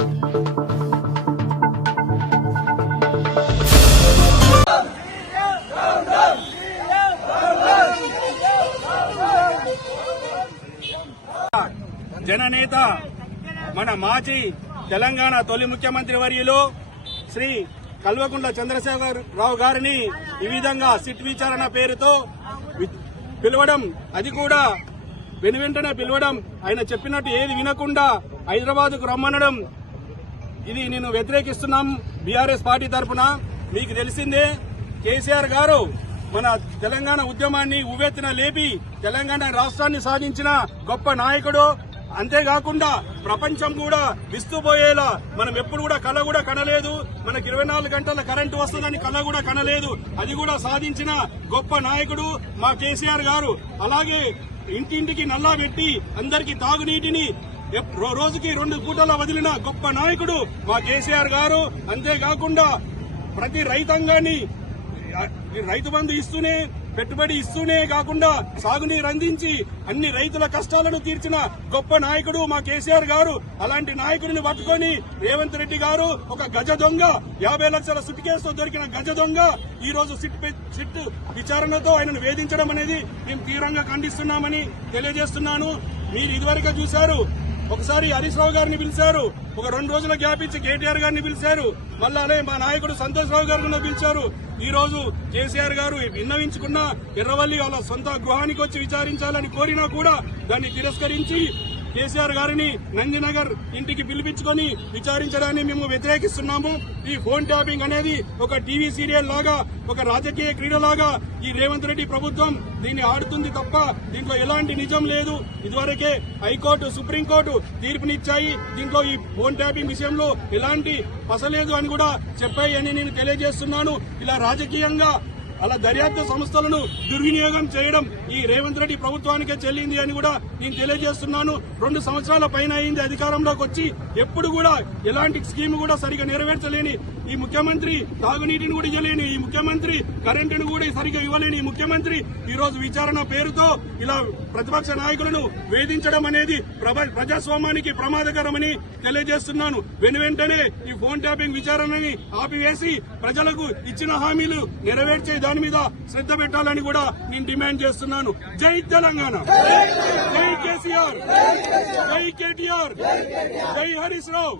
జననేత మన మాజీ తెలంగాణ తొలి ముఖ్యమంత్రి వర్యులు శ్రీ కల్వకుంట్ల చంద్రశేఖరరావు గారిని ఈ విధంగా సిట్ విచారణ పేరుతో పిలవడం, అది కూడా వెనువెంటనే పిలవడం, ఆయన చెప్పినట్టు ఏది వినకుండా హైదరాబాద్కు రమ్మనడం, ఇది నేను వ్యతిరేకిస్తున్నాం బీఆర్ఎస్ పార్టీ తరఫున. మీకు తెలిసిందే, కేసీఆర్ గారు మన తెలంగాణ ఉద్యమాన్ని ఉవ్వెత్తున లేపి తెలంగాణ రాష్ట్రాన్ని సాధించిన గొప్ప నాయకుడు. అంతేకాకుండా ప్రపంచం కూడా విస్తుపోయేలా మనం ఎప్పుడు కూడా కళ కూడా కనలేదు. మనకు 24 గంటల కరెంటు వస్తుందని కళ కూడా కనలేదు. అది కూడా సాధించిన గొప్ప నాయకుడు మా కేసీఆర్ గారు. అలాగే ఇంటింటికి నల్లా పెట్టి అందరికీ తాగునీటిని రోజుకి 2 పూటలా వదిలిన గొప్ప నాయకుడు మా కేసీఆర్ గారు. అంతేకాకుండా ప్రతి రైతాంగాన్ని రైతు బంధు ఇస్తూనే, పెట్టుబడి ఇస్తూనే కాకుండా సాగునీరు అందించి అన్ని రైతుల కష్టాలను తీర్చిన గొప్ప నాయకుడు మా కేసీఆర్ గారు. అలాంటి నాయకుడిని పట్టుకొని రేవంత్ రెడ్డి గారు ఒక గజ దొంగ, 50 లక్షల సుట్ కేసుతో దొరికిన గజ దొంగ ఈ రోజు సిట్ విచారణతో ఆయనను వేధించడం అనేది మేము తీవ్రంగా ఖండిస్తున్నామని తెలియజేస్తున్నాను. మీరు ఇదివరకు చూశారు, ఒకసారి హరీష్ రావు గారిని పిలిచారు, ఒక 2 రోజుల గ్యాప్ ఇచ్చి కేటీఆర్ గారిని పిలిచారు, మళ్ళీ అదే మా నాయకుడు సంతోష్ రావు గారిని పిలిచారు. ఈ రోజు కేసీఆర్ గారు విన్నవించుకున్న ఎర్రవల్లి వాళ్ళ సొంత గృహానికి వచ్చి విచారించాలని కోరినా కూడా దాన్ని తిరస్కరించి కేసీఆర్ గారిని నందినగర్ ఇంటికి పిలిపించుకొని విచారించడాన్ని మేము వ్యతిరేకిస్తున్నాము. ఈ ఫోన్ ట్యాపింగ్ అనేది ఒక టీవీ సీరియల్ లాగా, ఒక రాజకీయ క్రీడలాగా ఈ రేవంత్ రెడ్డి ప్రభుత్వం దీన్ని ఆడుతుంది తప్ప దీంట్లో ఎలాంటి నిజం లేదు. ఇదివరకే హైకోర్టు, సుప్రీంకోర్టు తీర్పునిచ్చాయి. దీంట్లో ఈ ఫోన్ ట్యాపింగ్ విషయంలో ఎలాంటి పసలేదు అని కూడా చెప్పాయని నేను తెలియజేస్తున్నాను. ఇలా రాజకీయంగా అలా దర్యాప్తు సంస్థలను దుర్వినియోగం చేయడం ఈ రేవంత్ రెడ్డి ప్రభుత్వానికే చెల్లింది అని కూడా నేను తెలియజేస్తున్నాను. 2 సంవత్సరాల పైన అయింది అధికారంలోకి వచ్చి, ఎప్పుడు కూడా ఎలాంటి స్కీమ్ కూడా సరిగా నెరవేర్చలేని ఈ ముఖ్యమంత్రి, తాగునీటిని కూడా ఇవ్వలేని ఈ ముఖ్యమంత్రి, కరెంటును కూడా సరిగా ఇవ్వలేని ఈ ముఖ్యమంత్రి ఈ రోజు విచారణ పేరుతో ఇలా ప్రతిపక్ష నాయకులను వేధించడం అనేది ప్రజాస్వామ్యానికి ప్రమాదకరమని తెలియజేస్తున్నాను. వెనువెంటనే ఈ ఫోన్ ట్యాపింగ్ విచారణని ఆపివేసి ప్రజలకు ఇచ్చిన హామీలు నెరవేర్చే దాని మీద శ్రద్ధ పెట్టాలని కూడా నేను డిమాండ్ చేస్తున్నాను. జై తెలంగాణ, జై కేసీఆర్, జై కేటీఆర్, జై హరీష్ రావు.